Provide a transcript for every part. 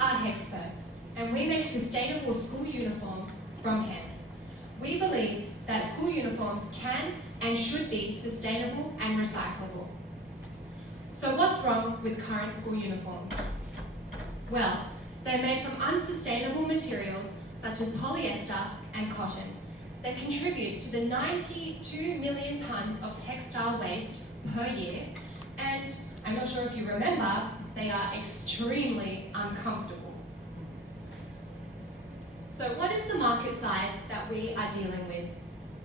are Hexperts, and we make sustainable school uniforms from hemp. We believe that school uniforms can and should be sustainable and recyclable. So what's wrong with current school uniforms? Well, they're made from unsustainable materials such as polyester and cotton. They contribute to the 92 million tonnes of textile waste per year, and I'm not sure if you remember, they are extremely uncomfortable. So what is the market size that we are dealing with?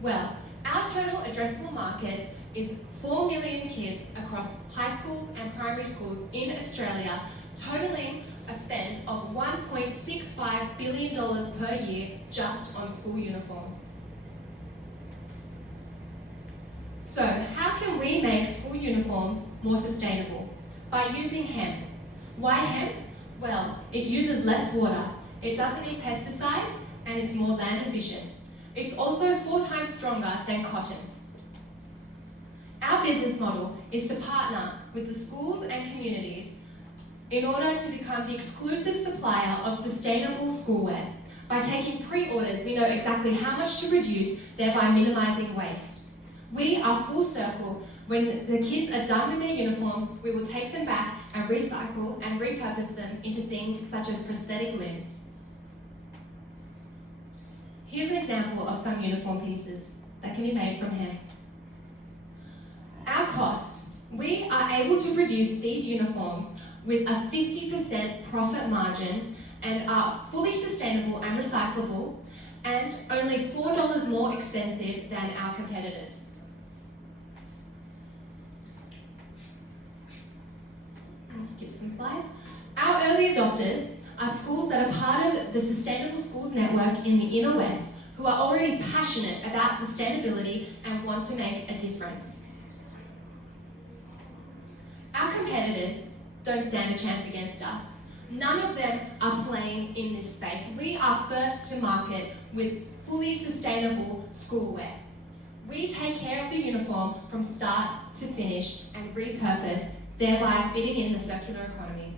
Well, our total addressable market is 4 million kids across high schools and primary schools in Australia, totaling a spend of $1.65 billion per year just on school uniforms. So, how can we make school uniforms more sustainable? By using hemp. Why hemp? Well, it uses less water, it doesn't need pesticides, and it's more land efficient. It's also 4 times stronger than cotton. Our business model is to partner with the schools and communities in order to become the exclusive supplier of sustainable schoolwear. By taking pre-orders, we know exactly how much to produce, thereby minimising waste. We are full circle. When the kids are done with their uniforms, we will take them back and recycle and repurpose them into things such as prosthetic limbs. Here's an example of some uniform pieces that can be made from hemp. Our cost. We are able to produce these uniforms with a 50% profit margin and are fully sustainable and recyclable, and only $4 more expensive than our competitors. I'll skip some slides. Our early adopters are schools that are part of the Sustainable Schools Network in the Inner West, who are already passionate about sustainability and want to make a difference. Our competitors don't stand a chance against us. None of them are playing in this space. We are first to market with fully sustainable schoolwear. We take care of the uniform from start to finish and repurpose, thereby fitting in the circular economy.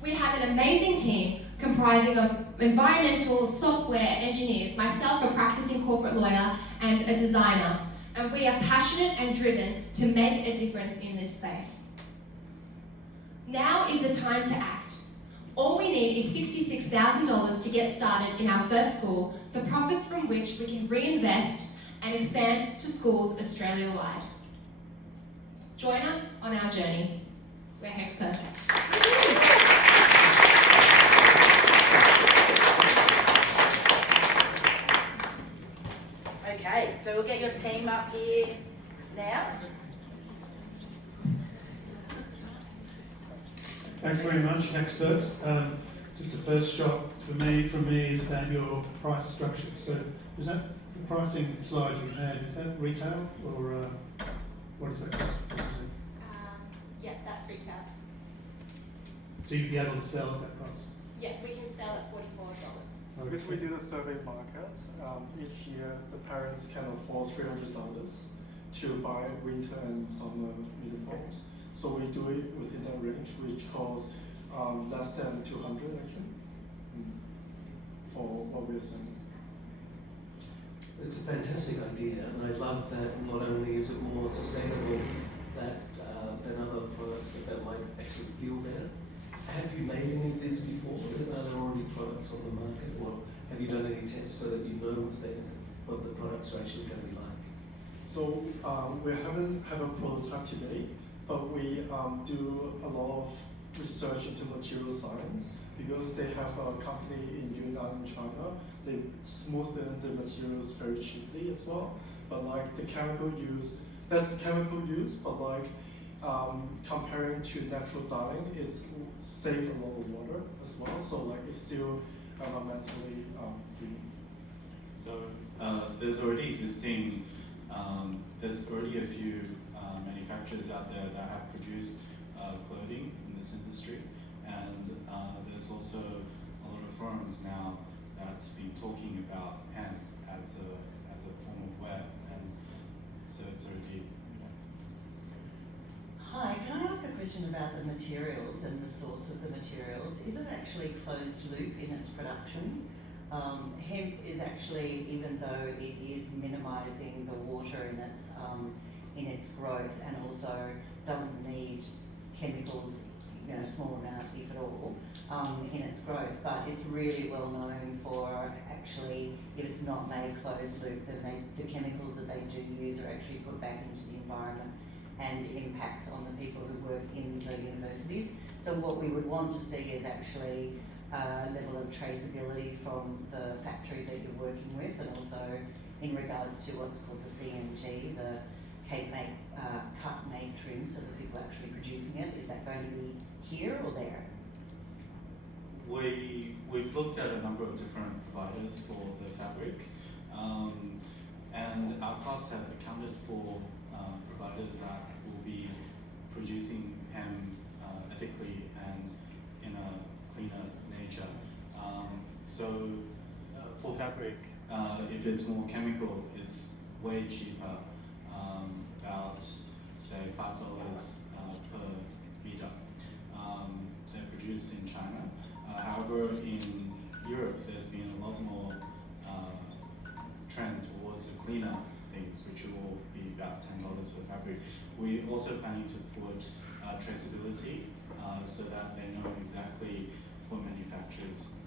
We have an amazing team comprising of environmental software engineers, myself a practicing corporate lawyer and a designer, and we are passionate and driven to make a difference in this space. Now is the time to act. All we need is $66,000 to get started in our first school, the profits from which we can reinvest and expand to schools Australia-wide. Join us on our journey. We're Hexperts. Okay, so we'll get your team up here now. Thanks very much, Hexperts. Just the first shot from me is about your price structure. So is that the pricing slide you had, is that retail or what is that cost? Yeah, that's retail. So you'd be able to sell at that price? Yeah, we can sell at $44. Because we do the survey market, each year the parents can afford $300 to buy winter and summer uniforms. So we do it within that range, which costs less than $200 actually, for what we're selling. It's a fantastic idea, and I love that not only is it more sustainable than other products, but that might actually feel better. Have you made any of these before? Are there already products on the market, or have you done any tests so that you know what the products are actually going to be like? So we haven't have a prototype today, but we do a lot of research into material science because they have a company in Yunnan, China. They smoothen the materials very cheaply as well. But like the chemical use, that's the chemical use, but like comparing to natural dyeing, it's save a lot of water as well. So like it's still environmentally green. So there's already existing, there's already a few manufacturers out there that have produced clothing in this industry, and there's also a lot of forums now that's been talking about hemp as a form of wear, and so it's already. Hi, can I ask a question? question about the materials and the source of the materials. Is it actually closed loop in its production? Hemp is actually, even though it is minimising the water in its growth, and also doesn't need chemicals, you know, small amount if at all, in its growth, but it's really well known for actually, if it's not made closed loop, then the chemicals that they do use are actually put back into the environment and impacts on the people who work in the universities. So what we would want to see is actually a level of traceability from the factory that you're working with, and also in regards to what's called the CMG, the cut, make, trim, so the people actually producing it. Is that going to be here or there? We've looked at a number of different providers for the fabric, and our costs have accounted for providers that will be producing hemp ethically and in a cleaner nature. For fabric, if it's more chemical, it's way cheaper, about say $5 per meter. They're produced in China. However, in Europe, there's been a lot more trend towards the cleaner things, which will be about $10 per fabric. We're also planning to put traceability so that they know exactly what manufacturers